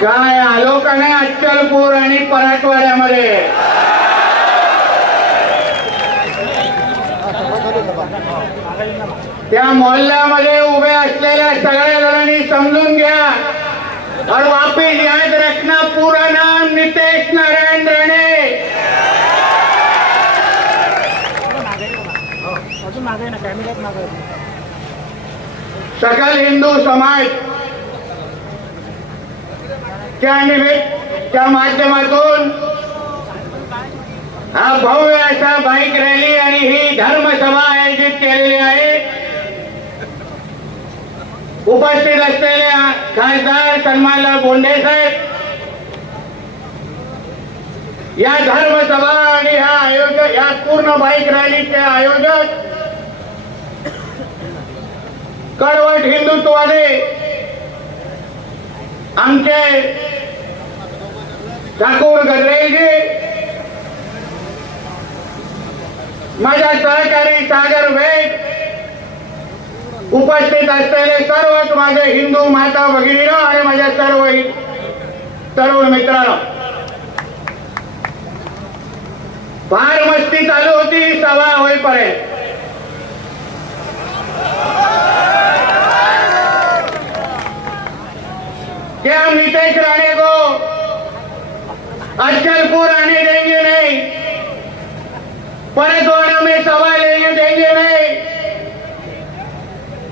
काय आलो का नाही अच्चलपूर आणि पराठवाड्यामध्ये? त्या मोहल्ल्यामध्ये उभे असलेल्या सगळ्या जणांनी समजून घ्या. और वापिस याद रखना पूरा नाम नितेश नारायण राणे. सकल हिंदू समाज त्या निमित्त त्या माध्यमातून हा भव्य असा बाईक रॅली आणि ही धर्मसभा आयोजित केलेली आहे. उपस्थित असलेल्या खासदार सन्मानलाल बोंडे साहेब. या धर्मसभा आणि ह्या आयोजक या पूर्ण बाईक रॅलीचे आयोजक. कडवट हिंदुत्वाने आमचे ठाकूर गजरेजी माझ्या सहकारी सागर भेट उपस्थित असलेले सर्वच माझे हिंदू माता भगिनीनं आणि माझ्या सर्व तरुण मित्रांनो. फार मस्ती चालू होती सभा होईपर्यंत. कि हम नीतीश राणे को? अचलपुर आने देंगे नहीं। परतवाड़ा में सभा लेने देंगे नहीं।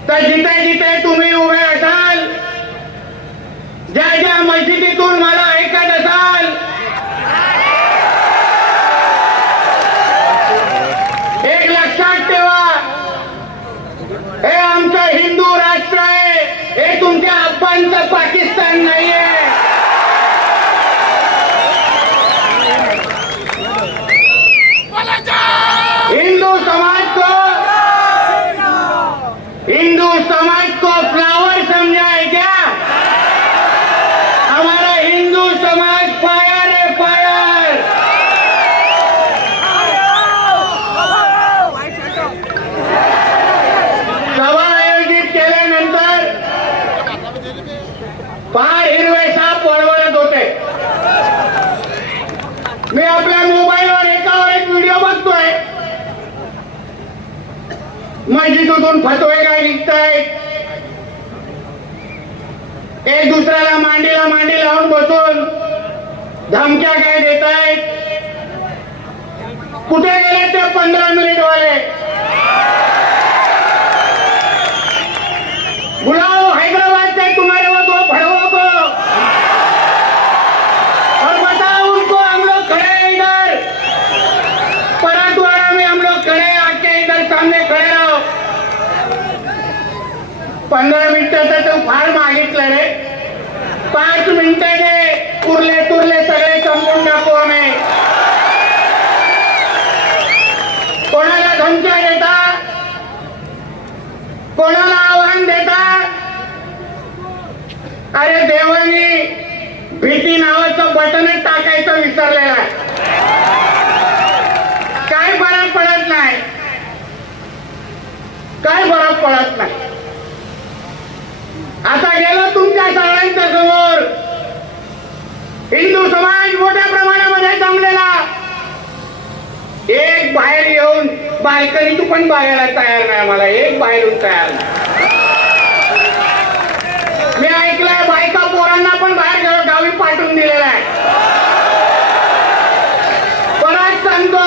तर जिथे जिथे तुम्ही उभे हो असाल ज्या ज्या मस्जिदीतून मला ऐकत असाल। एक लक्षात ठेवा। हे आमचं हिंदू राष्ट्र आहे. हे तुमच्या अप्पांचं पाकिस्तान नाहीये हिंदू समाज को हिंदू समाज को फ्लावर समझा है क्या हमारा हिंदू समाज फायर है फायर सभा आयोजित केल्यानंतर फार हिरवे साप वळवळत होते मी आपल्या मोबाईलवर एकावर एक व्हिडिओ बघतोय मस्जिदून फतवे काय निघतायत एक दुसऱ्याला मांडीला मांडी लावून बसून धमक्या काय देत आहेत कुठे गेले ते पंधरा मिनिट वाले गुलाब पंधरा मिनिटाचं तर फार मागितलं रे. पाच मिनिटं दे. उरले तुरले सगळे संपून टाकू आम्ही. कोणाला धमक्या देता? कोणाला आव्हान देता? अरे देवानी भीती नावाचं बटनच टाकायचं विसरलेलं आहे. काय फरक पडत नाही? काय फरक पडत नाही? आता गेलो तुमच्या सगळ्यांच्या समोर हिंदू समाज मोठ्या प्रमाणामध्ये जमलेला. एक बाहेर येऊन बालकनी तू पण बघायला तयार नाही मला एक बाहेरून तयार नाही. मी ऐकलंय बायका पोरांना पण बाहेर गावी पाहिजे दिलेला आहे परत सांगतो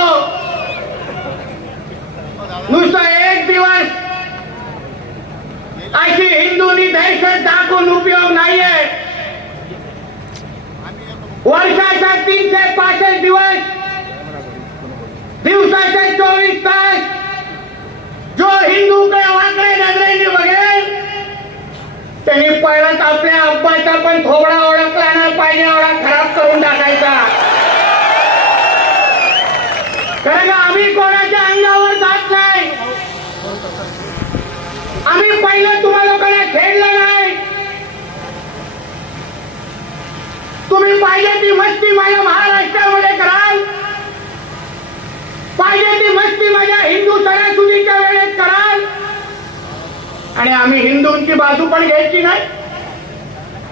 नुसतं एक दिवस अशी हिंदूंनी दहशत दाखवून उपयोग नाहीये वर्षाचा तीनशे पासष्ट दिवस। दिवसाचे चोवीस तास जो हिंदू काय वाकडे नजरेने बघेल त्यांनी पहिलाच आपल्या अब्बाचा पण थोबडा ओळखला ना पाहिजे एवढा खराब करून टाकायचा. कारण का आम्ही कोणाच्या अंगावर जात नाही. आम्ही पहिलं तुम्हाला लोकांना खेळलं नाही. मस्ती माझ्या महाराष्ट्रामध्ये कराल. पाहिजे ती मस्ती माझ्या हिंदू सणासुदीच्या वेळेत कराल. आणि आम्ही हिंदूंची बाजू पण घ्यायची नाही.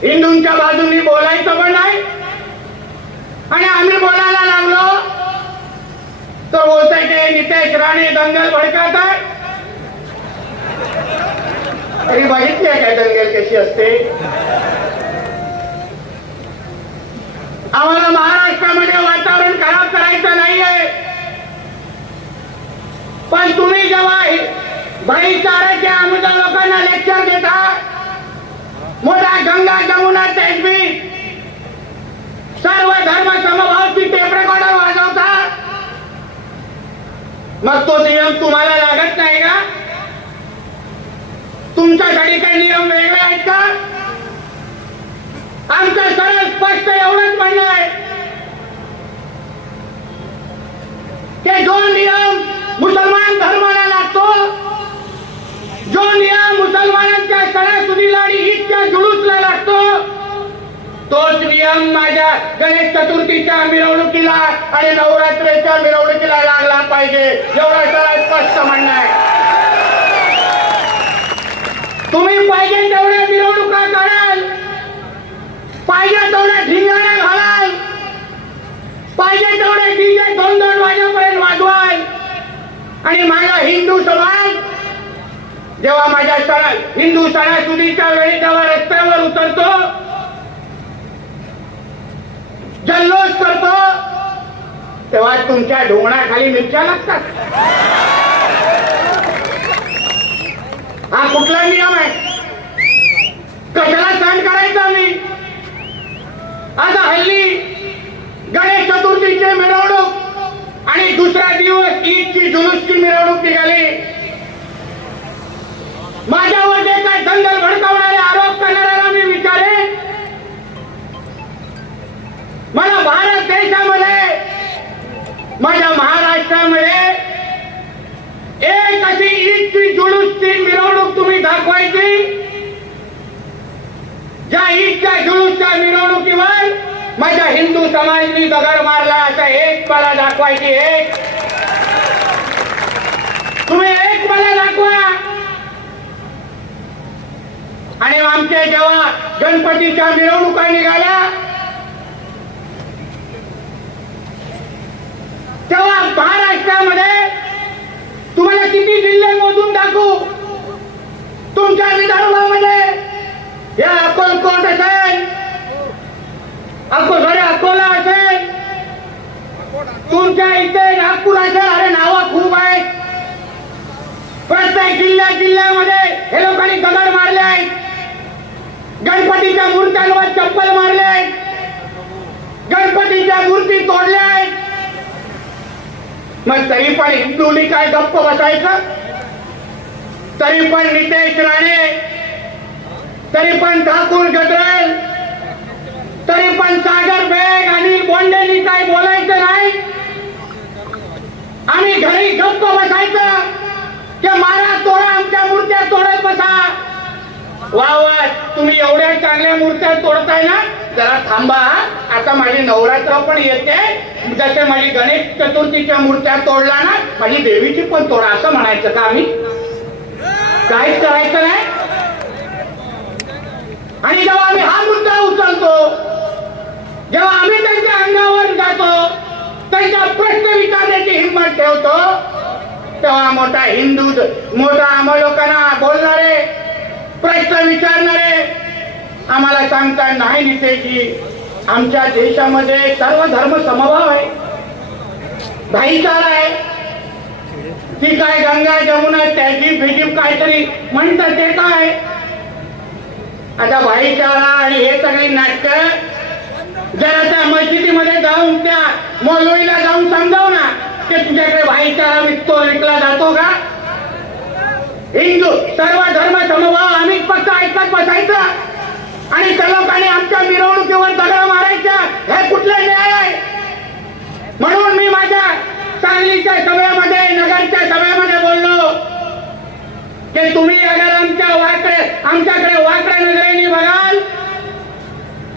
हिंदूंच्या बाजूनी बोलायचं पण नाही. आणि आम्ही बोलायला लागलो. तर बोलताय की नितेश राणे दंगल भडकात आहे तरी बघितली आहे काय दंगल कशी असते? आम्हाला महाराष्ट्रामध्ये वातावरण खराब करायचं नाहीये. पण तुम्ही जेव्हा भाईचाराच्या आमच्या लोकांना लेक्चर देता मोठा गंगा जमुना तेजबी सर्व धर्म समभावची टेप रेकॉर्डर वाजवता मग तो नियम तुम्हाला लागत नाही का? तुमच्यासाठी काही नियम वेगळे आहेत का? आमचं सरळ स्पष्ट एवढंच म्हणणं आहे. ते जो नियम मुसलमान धर्माला लागतो जो नियम मुसलमानांच्या सणासुदीला आणि ईदच्या जुलूसला लागतो तोच नियम माझ्या गणेश चतुर्थीच्या मिरवणुकीला आणि नवरात्रीच्या मिरवणुकीला लागला पाहिजे. एवढा सरळ स्पष्ट म्हणणं आहे. तुम्ही पाहिजे आणि माझा हिंदू समाज जेव्हा माझ्या सणा हिंदू सणासुदीच्या वेळी जेव्हा रस्त्यावर उतरतो जल्लोष करतो तेव्हा तुमच्या ढोंगणाखाली मिरच्या लागतात. हा कुठला नियम आहे? कशाला सण करायचा मी आता हल्ली गणेश चतुर्थीचे ची ईदची जुलूसची मिरवणूक निघाली. माझ्यावर जे काही दंगल भडकावणारे आरोप करणाऱ्याला मी विचारे मला भारत देशामध्ये माझ्या महाराष्ट्रामध्ये एक अशी ईदची जुलूसची मिरवणूक तुम्ही दाखवायची ज्या ईदच्या जुलूसच्या मिरवणुकीवर माझ्या हिंदू समाजनी दगड मारला असा एक मला दाखवायची एक तुम्ही एक मला दाखवा. आणि आमचे जेव्हा गणपतीच्या मिरवणुका निघाल्या. तेव्हा महाराष्ट्रामध्ये तुम्हाला किती जिल्हे मोजून दाखवू? तुमच्या विदर्भामध्ये. या अकोलकोट असेल? अको सॉरी अकोला असेल. तुमच्या इथे नागपूर असेल. अरे नावा खूप आहेत. प्रत्येक जिल्ह्या जिल्ह्यामध्ये हे लोकांनी दगड मारले आहेत. गणपतीच्या मूर्त्यांवर चप्पल मारले आहेत. गणपतीच्या मूर्ती तोडल्या आहेत. मग तरी पण हिंदूनी काय गप्प बसायचं? तरी पण नितेश राणे तरी पण ठाकूर गद्रेल तरी पण सागर बेग आणि बोंडेनी काय बोलायचं नाही? आम्ही घरी गप्प बसायचं. की मारा तोडा आमच्या मूर्त्या तोडत बसा. वा वा तुम्ही एवढ्या चांगल्या मूर्त्या तोडताय ना? जरा थांबा आता माझी नवरात्र पण येते. जसे माझी गणेश चतुर्थीच्या मूर्त्या तोडला ना माझी देवीची पण तोडा असं म्हणायचं का आम्ही? काहीच करायचं नाही. आणि जेव्हा आम्ही हा मुद्दा उचलतो जेव्हा आम्ही त्यांच्या अंगावर जातो त्यांचा प्रश्न विचारण्याची हिंमत ठेवतो तेव्हा मोठा हिंदू मोठा आम्हा लोकांना बोलणारे प्रश्न विचारणारे आम्हाला सांगता नाही नितेशजी आमच्या देशामध्ये सर्व धर्म समभाव आहे. भाईचारा आहे. ती काय गंगा जमुना त्याची फिजीप काहीतरी म्हणतात ते काय आता भाईचारा आणि हे सगळी नाटक जरा त्या मस्जिदीमध्ये जाऊन त्या मौलवीला जाऊन समजाव ना की तुझ्याकडे भाईचारा विकतो विकला जातो का? हिंदू सर्व धर्म समभाव आम्ही फक्त ऐकत बसायचं. आणि त्या लोकांनी आमच्या मिरवणुकीवर दगड मारायच्या हे कुठले न्याय आहे? म्हणून मी माझ्या सांगलीच्या सभेमध्ये नगरच्या सभेमध्ये बोललो की तुम्ही अगर आमच्या वाकडे आमच्याकडे वाकड्या नजरेने बघाल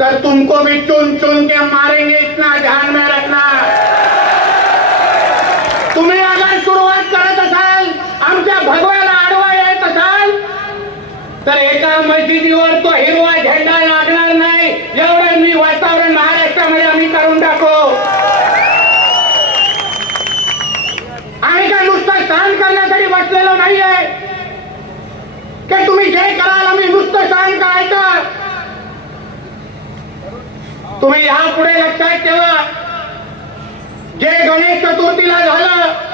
तर तुमको भी चुन चुन के मारेंगे इतना ध्यान में रखना तुम्ही भगवान आडवा येत असाल तर एका मस्जिदीवर तो हिरवा झेंडा लागणार नाही. एवढं मी वातावरण महाराष्ट्रामध्ये आम्ही करून टाको. आम्ही काय नुसतं सहन करण्यासाठी बसलेलो नाहीये. की तुम्ही जे कराल आम्ही नुसतं सहन करायचं तुम्ही यापुढे लक्षात ठेवा. जे गणेश चतुर्थीला झालं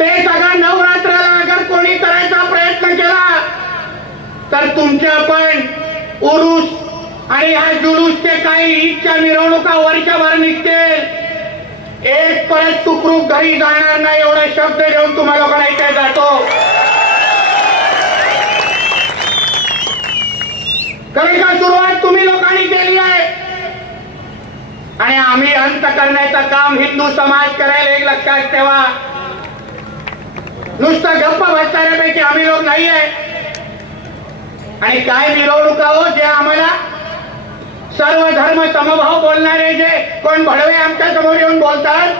ते सगळं नवरात्राला अगर कोणी करायचा प्रयत्न केला तर तुमच्या पण उरुस आणि ह्या जुलूसचे काही ईदच्या मिरवणुका वर्षभर निघतील. एक परत सुखरूप घरी जाणार नाही एवढे शब्द देऊन तुम्हाला म्हणायचे जातो. कारण का सुरुवात तुम्ही लोकांनी केली आहे? आणि आम्ही अंत करण्याचं काम हिंदू समाज करायला एक लक्षात ठेवा. नुसतं गप्पा बसणाऱ्यापैकी आम्ही लोक नाही आहे आणि काय मिरवणुका हो जे आम्हाला सर्व धर्म समभाव बोलणारे जे कोण भडवे आमच्यासमोर येऊन बोलतात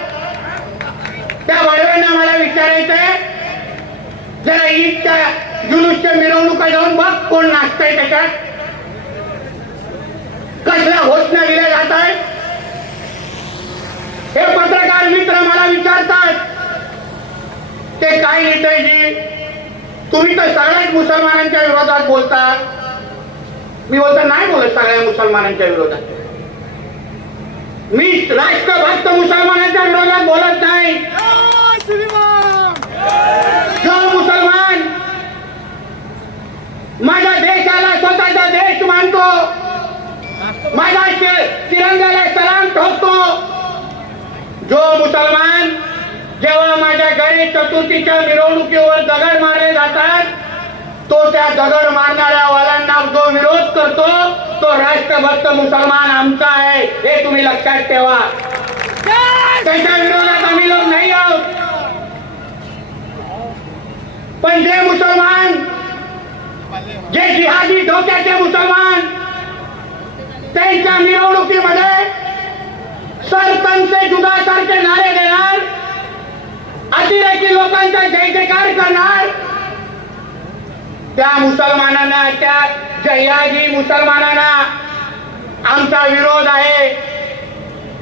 त्या भडव्यांना मला विचारायचंय जरा ईदच्या जुलूसच्या मिरवणुका जाऊन बघ कोण नाचतंय त्याच्यात. कसल्या घोषणा दिल्या जात आहे हे पत्रकार मित्र मला विचारतात ते काय नेतेजी तुम्ही तर सगळ्याच मुसलमानांच्या विरोधात बोलता. मी बोलता नाही बोलत सगळ्या मुसलमानांच्या विरोधात. मी राष्ट्रभक्त मुसलमानांच्या विरोधात बोलत नाही. जो मुसलमान माझ्या देशाला स्वतःचा देश मानतो माझ्या ति- तिरंग्याला सलाम ठोकतो जो मुसलमान जेव्हा माझ्या गणेश चतुर्थीच्या मिरवणुकीवर दगड मारले जातात तो त्या दगड मारणाऱ्या वालांना जो विरोध करतो तो राष्ट्रभक्त मुसलमान आमचा आहे हे तुम्ही लक्षात ठेवा. त्याच्या विरोधात आम्ही लोक नाही आहोत. पण जे मुसलमान जे जिहादी धोक्याचे मुसलमान त्यांच्या मिरवणुकीमध्ये सरपंच जुदासारखे नारे देणार अतिरेकी लोकांचा जय जयकार करणार. त्या मुसलमानांना त्या जयाजी मुसलमानांना आमचा विरोध आहे.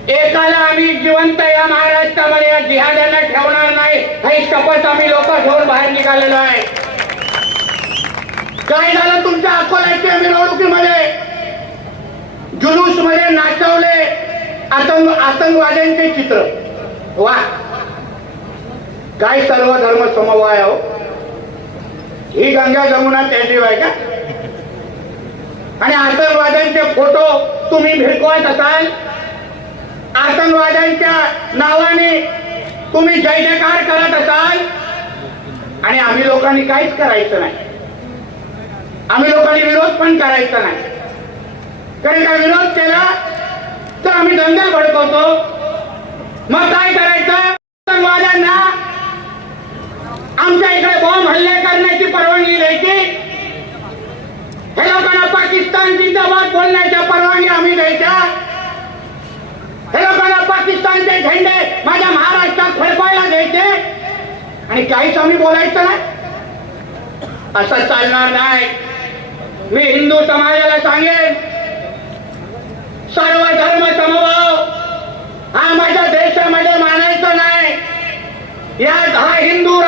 एकाला आम्ही जिवंत या महाराष्ट्रामध्ये या जिहाद्यांना ठेवणार नाही. हे शपथ आम्ही लोक घेऊन बाहेर निघालेलो आहे. काय झालं तुमच्या अकोल्याच्या मिरवणुकीमध्ये? जुलूसमध्ये नाचवले आतंक आतंकवाद्यांचे चित्र. वा. काय सर्व धर्म समवाय हो? ही गंगा जमुना त्याची आहे का? आणि आतंकवाद्यांचे फोटो तुम्ही भिरकवत असाल? आतंकवाद्यांच्या नावाने तुम्ही जय जयकार करत असाल? आणि आम्ही लोकांनी काहीच करायचं नाही. आम्ही लोकांनी विरोध पण करायचा नाही. कारण का विरोध केला तर आम्ही दंगल भडकवतो. मग काय करायचं? आतंकवाद्यांना आमच्या इकडे बॉम्ब हल्ले करण्याची परवानगी द्यायची. हे लोकांना पाकिस्तान जिंदाबाद बोलण्याच्या परवानगी आम्ही द्यायच्या. हे लोकांना पाकिस्तानचे झेंडे माझ्या महाराष्ट्रात फडकायला द्यायचे. आणि काहीच आम्ही बोलायचं नाही. असं चालणार नाही. मी हिंदू समाजाला सांगेन सर्व धर्म समभाव हा माझ्या देशामध्ये मानायचा नाही. या दहा हिंदू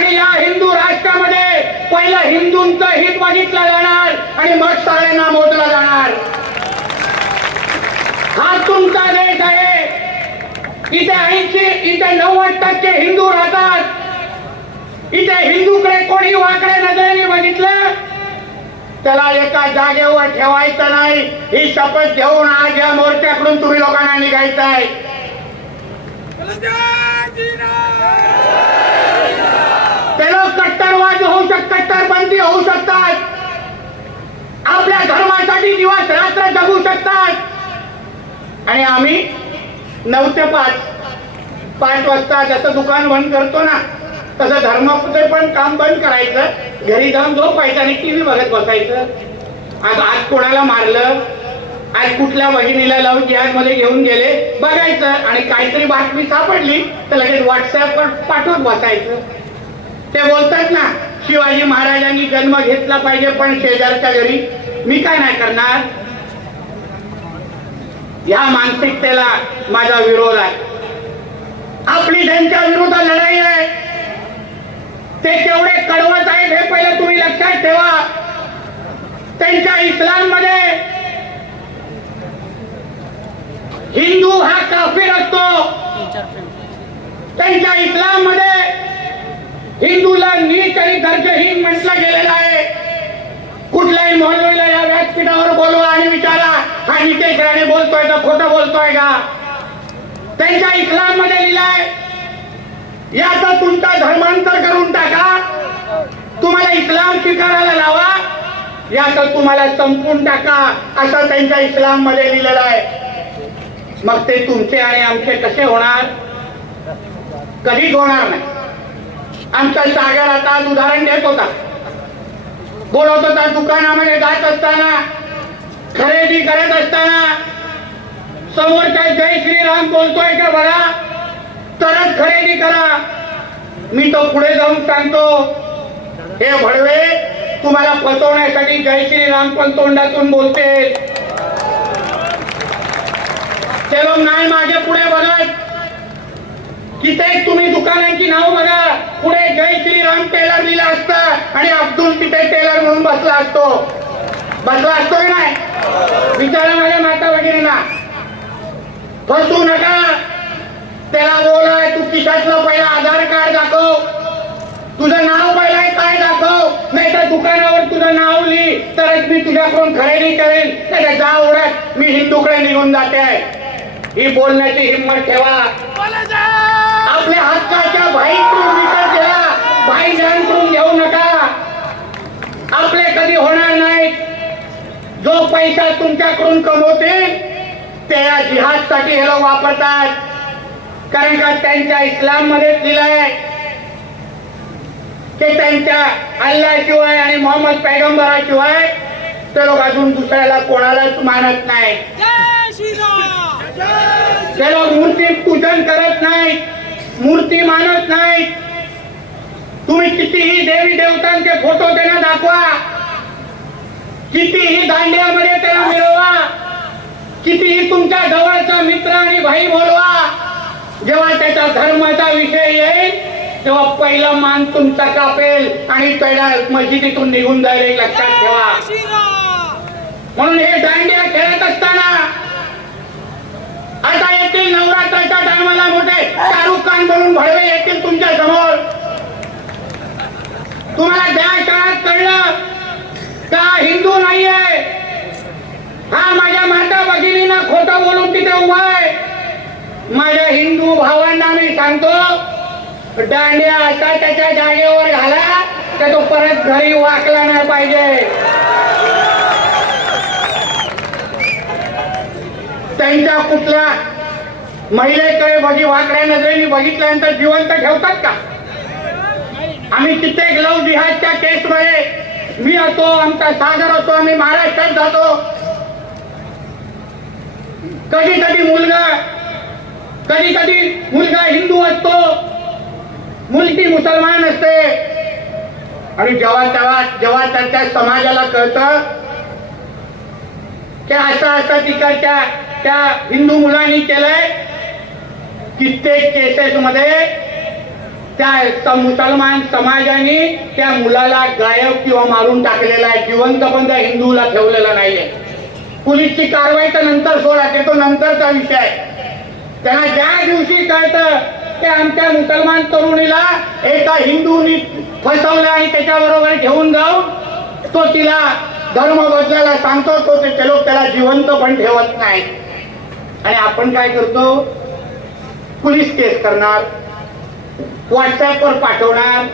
आणि या हिंदू राष्ट्रामध्ये पहिलं हिंदूंचं हित बघितलं जाणार आणि मग सगळ्यांना मोजलं जाणार. हा तुमचा देश आहे. इथे ऐंशी इथे नव्वद टक्के हिंदू राहतात. इथे हिंदूकडे कोणी वाकडे नजरेने बघितलं? त्याला एका जागेवर ठेवायचं नाही. ही शपथ घेऊन आज या मोर्चाकडून तुम्ही लोकांना निघायचं आहे ते लोक कट्टरवाद होऊ शकतात कट्टरबंदी होऊ शकतात. आपल्या धर्मासाठी दिवस रात्र जगू शकतात. आणि आम्ही नऊ ते पाच पाच वाजता जसं दुकान बंद करतो ना तसं धर्मापुढे पण काम बंद करायचं. घरी जाऊन झोपायचं आणि टीव्ही बघत बसायचं. आज आज कोणाला मारलं? आज कुठल्या वहिनीला लावून जिहाजमध्ये घेऊन गेले? बघायचं. आणि काहीतरी बातमी सापडली तर लगेच व्हॉट्सअपवर पाठवत बसायचं. ते बोलतात ना शिवाजी महाराजांनी जन्म घेतला पाहिजे पण शेजारच्या घरी मी काय नाही करणार? या मानसिकतेला माझा विरोध आहे. आपली त्यांच्या विरुद्ध लढाई आहे ते केवढे कडवत आहेत हे पहिले तुम्ही लक्षात ठेवा. त्यांच्या इस्लाममध्ये हिंदू हा काफीर असतो. त्यांच्या इस्लाममध्ये हिंदूला नीच आणि दर्जहीन म्हटलं गेलेलं आहे. कुठल्याही मौलवीला या व्यासपीठावर बोलवा आणि विचारा. हा नितेश राणे बोलतोय का खोटं बोलतोय का? त्यांच्या इस्लाममध्ये लिहिलाय याचा तुमचा धर्मांतर करून टाका. तुम्हाला इस्लाम स्वीकारायला लावा याचं तुम्हाला संपून टाका. असं त्यांच्या इस्लाममध्ये लिहिलेलं आहे. मग ते तुमचे आणि आमचे कसे होणार? कधीच होणार नाही. आमचा सागर आता आज उदाहरण देत होता. बोलत होता दुकानामध्ये जात असताना खरेदी करत असताना समोरच्या जय श्रीराम बोलतोय का बघा तरच खरेदी करा. मी तो पुढे जाऊन सांगतो हे भडवे तुम्हाला फसवण्यासाठी जय श्रीराम पण तोंडातून बोलते. ते लोक नाही मागे पुढे बघत. तिथे तुम्ही दुकानांची नाव बघा. पुढे जय श्रीराम टेलर दिला असता आणि अब्दुल तिथे टेलर म्हणून बसला असतो. बसला असतो की नाही? विचारा माझ्या माता ना फसू नका. त्याला बोलाय तू किशातलं पहिला आधार कार्ड दाखव. तुझं नाव पहिला काय दाखव? नाही तर दुकानावर तुझं नाव लिही. तरच मी तुझ्याकडून खरेदी करेन. नाही जा ओढत मी हिंदूकडे निघून जाते. ही बोलण्याची हिंमत ठेवा. हक्काच्या भाईकडून विकत घ्या भाई करून घेऊ नका. आपले कधी होणार नाही. जो पैसा तुमच्याकडून कमवतील ते या जिहादसाठी हे लोक वापरतात. कारण का त्यांच्या इस्लाममध्ये दिलंय की त्यांच्या अल्लाशिवाय आणि मोहम्मद पैगंबराशिवाय ते लोक अजून दुसऱ्याला कोणालाच मानत नाही ते लोक मूर्ती पूजन करत नाहीत. मूर्ती मानत नाहीत. तुम्ही कितीही देवी देवतांचे फोटो त्यांना दाखवा. कितीही दांड्यामध्ये त्याला मिळवा. कितीही तुमच्या जवळचा मित्र आणि भाई बोलवा. जेव्हा त्याच्या धर्माचा विषय येईल तेव्हा पहिला मान तुमचा कापेल आणि त्याला मस्जिदीतून निघून जाईल लक्षात ठेवा. म्हणून हे दांडिया खेळत असताना आता येतील नवरात्राच्या टायमाला मोठे शाहरुख खान म्हणून भडवे येतील तुमच्यासमोर. तुम्हाला त्या काळात कळलं का हिंदू नाहीये? हा माझ्या माता भगिनीनं खोटं बोलून तिथे उभा आहे. माझ्या हिंदू भावांना मी सांगतो दांड्या आता त्याच्या जागेवर घाला तर तो परत घरी वाकला नाही पाहिजे. त्यांच्या कुठल्या महिलेकडे बघी वाकड्या नजरेने बघितल्यानंतर जिवंत ठेवतात का? आम्ही कित्येक लव जिहादच्या केस मध्ये मी असो आमचा सागर असतो आम्ही महाराष्ट्रात जातो. कधी कधी मुलगा कधी कधी मुलगा हिंदू असतो. मुलगी मुसलमान असते. आणि जेव्हा तेव्हा जेव्हा त्यांच्या समाजाला कळतं त्या असं असं तिकडच्या त्या हिंदू मुलांनी केलंय कित्येक केसेस मध्ये. त्या मुसलमान समाजाने त्या मुलाला गायब किंवा मारून टाकलेला आहे. जिवंत पण त्या हिंदूला ठेवलेला नाहीये. पोलीसची कारवाई तर नंतर सोडा ते तो नंतरचा विषय आहे. त्यांना ज्या दिवशी कळतं ते आमच्या मुसलमान तरुणीला एका हिंदूनी फसवलं आणि त्याच्याबरोबर घेऊन जाऊन तो तिला धर्म बदलायला सांगतो तो ते लोक त्याला जिवंत पण ठेवत नाही आणि आपण काय करतो? पोलीस केस करणार व्हॉट्सअपवर पाठवणार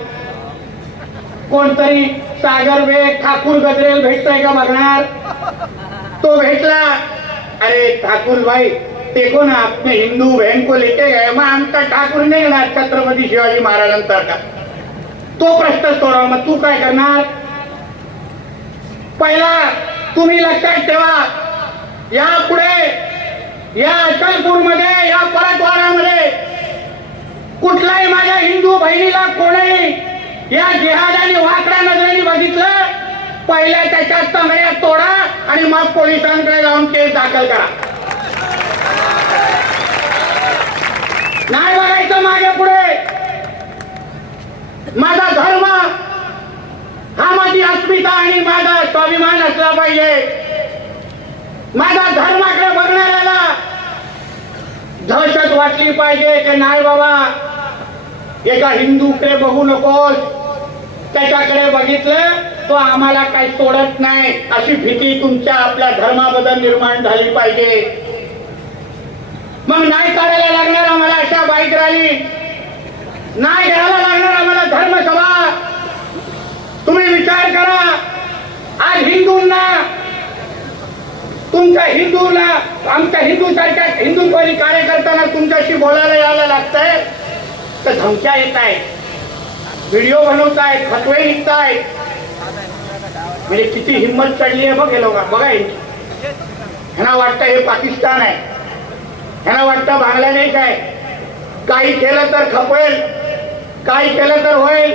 कोणतरी सागर बेग ठाकूर गजरेल भेटतोय का बघणार? तो भेटला. अरे ठाकूर भाई देखो ना आपले हिंदू बहन को लेके गए. मग आमचा ठाकूर निघणार छत्रपती शिवाजी महाराजांचा का तो प्रश्न सोडवा. मग तू काय करणार? पहिला तुम्ही लक्षात ठेवा. या पुढे या अचलपूरमध्ये या परतवारामध्ये कुठल्याही माझ्या हिंदू बहिणीला कोणी या जिहादाने वाकड्या नजरेने बघितलं पहिल्या त्याच्या तंगड्या तोडा आणि मग पोलिसांकडे जाऊन केस दाखल करा. नाही बघायचं मागे पुढे. माझा धर्म अस्मिता आणि माझा स्वाभिमान असला पाहिजे. माझा धर्माकडे बघणाऱ्याला दहशत वाटली पाहिजे की नाही बाबा? एका हिंदूकडे बघू नकोस. त्याच्याकडे बघितलं तो आम्हाला काही सोडत नाही. अशी भीती तुमच्या आपल्या धर्माबद्दल निर्माण झाली पाहिजे. मग नाही करायला लागणार आम्हाला अशा बाईक रॅली नाही घ्यायला लागणार आम्हाला धर्मसभा? तुम्ही विचार करा. आज हिंदूंना तुमच्या हिंदूला आमच्या हिंदू सारख्या हिंदुत्वादी कार्यकर्त्यांना तुमच्याशी बोलायला यायला लागतंय? तर धमक्या येत आहेत व्हिडिओ बनवतायत फतवे निघतायत. म्हणजे किती हिंमत चढली आहे बघ हे लोक बघा ह्यांना वाटतं हे पाकिस्तान आहे. ह्यांना वाटतं बांगलादेश आहे. काही केलं तर खपेल काही केलं तर होईल.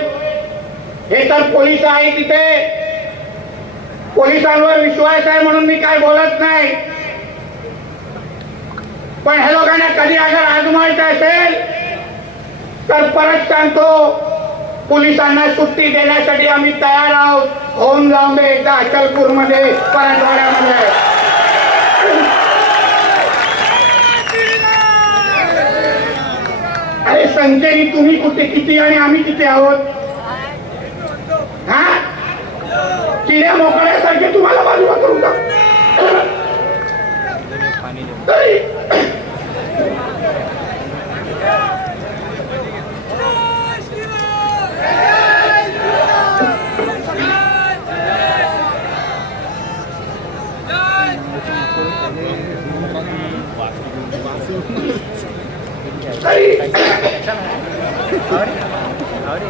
हे तर पोलीस आहे तिथे. पोलिसांवर विश्वास आहे म्हणून मी काय बोलत नाही. पण हे लोकांना कधी अगर आजमायचं असेल तर परत सांगतो पोलिसांना सुट्टी देण्यासाठी आम्ही तयार आहोत. होऊन जाऊन दे एकदा अचलपूरमध्ये परतवाड्यामध्ये. अरे संजयनी तुम्ही कुठे किती आणि आम्ही किती आहोत हा तिने मोकळ्यासारखे तुम्हाला बाजूला करू का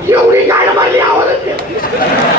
एवढी गाड मारली आवाज